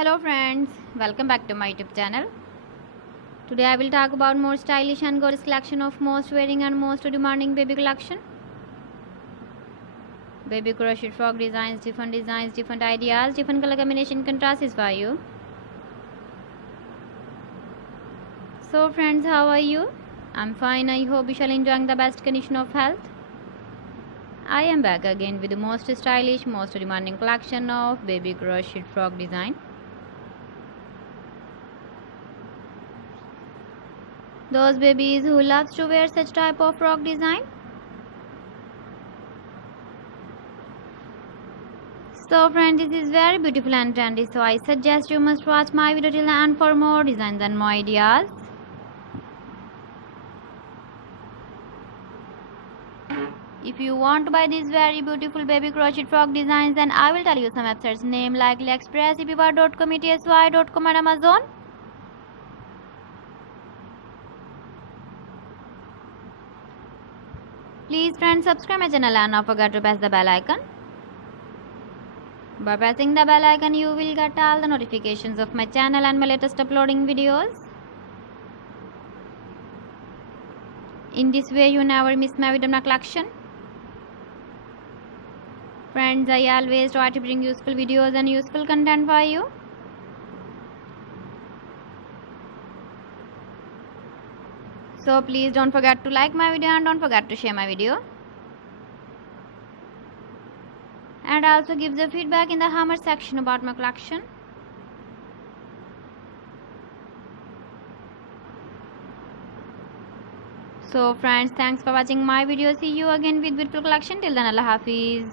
Hello friends, welcome back to my YouTube channel. Today I will talk about more stylish and gorgeous collection of most wearing and most demanding baby collection. Baby crochet frog designs, different ideas, different color combination contrasts for you. So friends, how are you? I'm fine. I hope you shall enjoy the best condition of health. I am back again with the most stylish, most demanding collection of baby crochet frog design. Those babies who loves to wear such type of frog design. So friends, this is very beautiful and trendy, so I suggest you must watch my video till the end for more designs and more ideas. If you want to buy these very beautiful baby crochet frog designs, then I will tell you some websites name like AliExpress, eBay.com, ETSY.com and Amazon. Please friends, subscribe my channel and don't forget to press the bell icon. By pressing the bell icon, you will get all the notifications of my channel and my latest uploading videos. In this way, you never miss my video collection. Friends, I always try to bring useful videos and useful content for you. So please don't forget to like my video and don't forget to share my video. And also give the feedback in the comment section about my collection. So friends, thanks for watching my video. See you again with beautiful collection. Till then, Allah Hafiz.